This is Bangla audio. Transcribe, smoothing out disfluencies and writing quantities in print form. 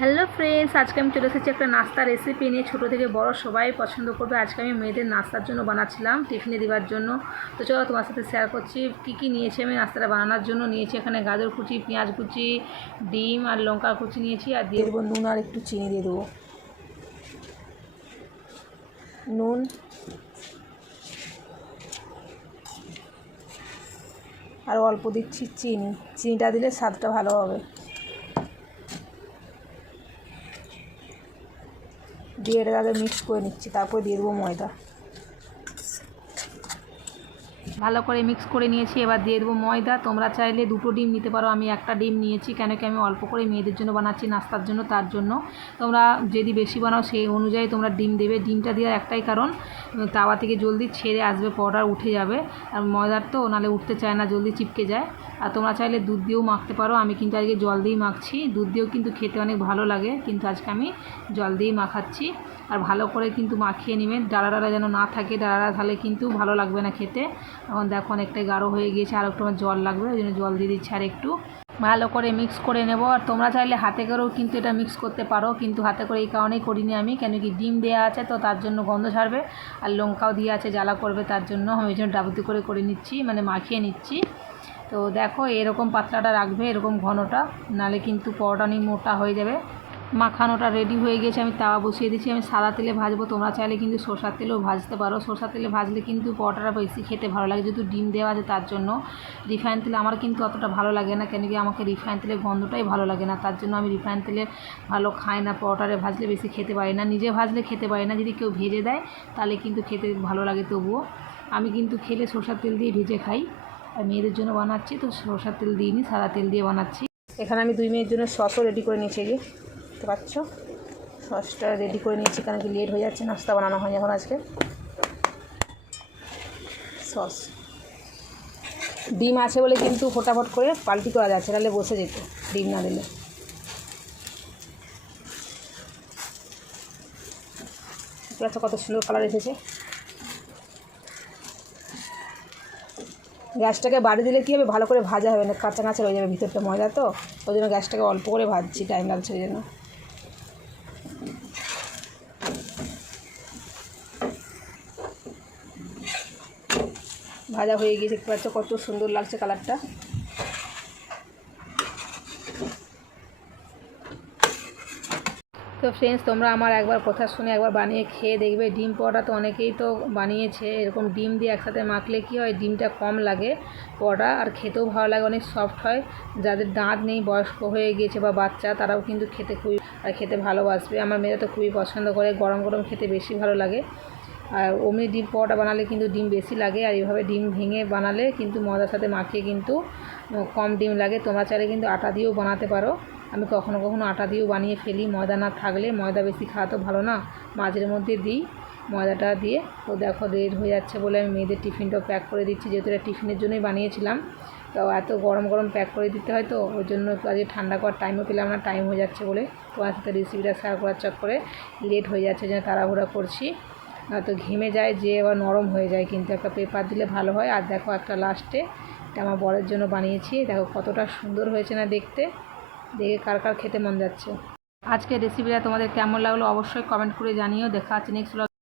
হ্যালো ফ্রেন্ডস, আজকে আমি চলে এসেছি একটা নাস্তা রেসিপি নিয়ে। ছোটো থেকে বড় সবাই পছন্দ করবে। আজকে আমি মেয়েদের নাস্তার জন্য বানাচ্ছিলাম, টিফিনে দেওয়ার জন্য। তো চলো তোমার সাথে শেয়ার করছি কী কী নিয়েছি আমি নাস্তাটা বানানোর জন্য। নিয়েছি এখানে গাজর কুচি, পেঁয়াজ কুচি, ডিম আর লঙ্কা কুচি নিয়েছি। আর দিয়ে দেবো নুন আর একটু চিনি দিয়ে দেবো। নুন আর অল্প দিচ্ছি চিনি। চিনিটা দিলে স্বাদটা ভালো হবে। দিয়ে এটাকে আগে মিক্স করে নিচ্ছি, তারপর দিয়ে দেবো ময়দা। ভালো করে মিক্স করে নিয়েছি, এবার দিয়ে দেবো ময়দা। তোমরা চাইলে দুটো ডিম নিতে পারো, আমি একটা ডিম নিয়েছি, কেন কি আমি অল্প করে মেয়েদের জন্য বানাচ্ছি নাস্তার জন্য, তার জন্য। তোমরা যদি বেশি বানাও সেই অনুযায়ী তোমরা ডিম দেবে। ডিমটা দেওয়ার একটাই কারণ, তাওয়া থেকে জলদি ছেড়ে আসবে, পাউডার উঠে যাবে। আর ময়দার তো নাহলে উঠতে চায় না, জলদি চিপকে যায়। আর তোমরা চাইলে দুধ দিয়েও মাখতে পারো, আমি কিন্তু আজকে জল দিয়েই মাখছি। দুধ দিয়েও কিন্তু খেতে অনেক ভালো লাগে, কিন্তু আজকে আমি জল দিয়েই মাখাচ্ছি। আর ভালো করে কিন্তু মাখিয়ে নেবেন, ডালা ডালা যেন না থাকে। ডালা তাহলে কিন্তু ভালো লাগবে না খেতে। এখন দেখো অনেকটাই গাঢ় হয়ে গিয়েছে, আর একটু আমার জল লাগবে, ওই জন্য জল দিয়ে দিচ্ছি আর একটু। ভালো করে মিক্স করে নেব। আর তোমরা চাইলে হাতে করেও কিন্তু এটা মিক্স করতে পারো, কিন্তু হাতে করে এই কারণেই করিনি আমি, কেন কি ডিম দেওয়া আছে তো তার জন্য গন্ধ ছাড়বে, আর লঙ্কাও দিয়ে আছে জ্বালা করবে, তার জন্য আমি ওই জন্য ডাবুতি করে নিচ্ছি, মানে মাখিয়ে নিচ্ছি। তো দেখো এরকম পাতলাটা রাখবে, এরকম ঘনটা, নালে কিন্তু পরোটা মোটা হয়ে যাবে। মাখানোটা রেডি হয়ে গেছে, আমি তাওয়া বসিয়ে দিচ্ছি। আমি সাদা তেলে ভাজবো, তোমরা চাইলে কিন্তু সরষার তেলেও ভাজতে পারো। সরষার তেলে ভাজলে কিন্তু পরোটাটা বেশি খেতে ভালো লাগে, যেহেতু ডিম দেওয়া আছে তার জন্য। রিফাইন তেলে আমার কিন্তু অতটা ভালো লাগে না, কেন কি আমাকে রিফাইন তেলের গন্ধটাই ভালো লাগে না, তার জন্য আমি রিফাইন তেলে ভালো খাই না। পরোটারে ভাজলে বেশি খেতে পারি না, নিজে ভাজলে খেতে পারি না। যদি কেউ ভেজে দেয় তাহলে কিন্তু খেতে ভালো লাগে, তবুও আমি কিন্তু খেলে সরষার তেল দিয়ে ভেজে খাই। আর মেয়েদের জন্য বানাচ্ছি তো সরষার তেল দিইনি, সাদা তেল দিয়ে বানাচ্ছি। এখানে আমি 2 মিনিটের জন্য সসও রেডি করে নিয়েছি, দেখতে পাচ্ছ। সসটা রেডি করে নিয়েছি, কারণ কি লেট হয়ে যাচ্ছে, নাস্তা বানানো হয় এখন আজকে। সস ডিম আছে বলে কিন্তু ফটাফট করে পাল্টি করা যাচ্ছে, তাহলে বসে যেত ডিম না দিলে। আচ্ছা, কত সুন্দর কালার এসেছে। গ্যাসটাকে বাড়িয়ে দিলে কী হবে, ভালো করে ভাজা হবে না, কাঁচা কাঁচা হয়ে যাবে ভিতরটা, ময়দা তো, ওই জন্য গ্যাসটাকে অল্প করে ভাজছি, টাইম লাগছে ওই জন্য। ভাজা হয়ে গিয়ে দেখতে পাচ্ছ কত সুন্দর লাগছে কালারটা। তো ফ্রেন্ডস, তোমরা আমার একবার কথা শুনে একবার বানিয়ে খেয়ে দেখবে। ডিম পরোটা তো অনেকেই তো বানিয়েছে, এরকম ডিম দিয়ে একসাথে মাখলে কী হয়, ডিমটা কম লাগে পরোটা, আর খেতেও ভালো লাগে, অনেক সফট হয়। যাদের দাঁত নেই, বয়স্ক হয়ে গিয়েছে বা বাচ্চা, তারাও কিন্তু খেতে ভালোবাসবে। আমার মেয়েরা তো খুবই পছন্দ করে, গরম গরম খেতে বেশি ভালো লাগে। আর অমনি ডিম পরোটা বানালে কিন্তু ডিম বেশি লাগে, আর এইভাবে ডিম ভেঙে বানালে কিন্তু ময়দার সাথে মাখিয়ে কিন্তু কম ডিম লাগে। তোমরা চাইলে কিন্তু আটা দিয়েও বানাতে পারো। আমি কখনো কখনো আটা দিয়েও বানিয়ে ফেলি, ময়দা না থাকলে। ময়দা বেশি খাওয়া তো ভালো না, মাঝের মধ্যে দিই ময়দাটা দিয়ে। তো দেখো রেড হয়ে যাচ্ছে বলে আমি মেয়েদের টিফিনটাও প্যাক করে দিচ্ছি, যেহেতু এটা টিফিনের জন্যই বানিয়েছিলাম। তো এত গরম গরম প্যাক করে দিতে হয়, তো ওই জন্য আজকে ঠান্ডা করার টাইমও পেলাম না, টাইম হয়ে যাচ্ছে বলে। তোমার সাথে রেসিপিটা শেয়ার করার চক্করে লেট হয়ে যাচ্ছে, যেন তাড়াহুড়া করছি। তো ঘেমে যায় যে, আবার নরম হয়ে যায়, কিন্তু একটা পেপার দিলে ভালো হয়। আর দেখো একটা লাস্টে, এটা আমার বরের জন্য বানিয়েছি, দেখো কতটা সুন্দর হয়েছে না দেখতে। দেখে কার কার খেতে মন যাচ্ছে। আজকের রেসিপিটা তোমাদের কেমন লাগলো অবশ্যই কমেন্ট করে জানিও। দেখা হচ্ছে নেক্সট।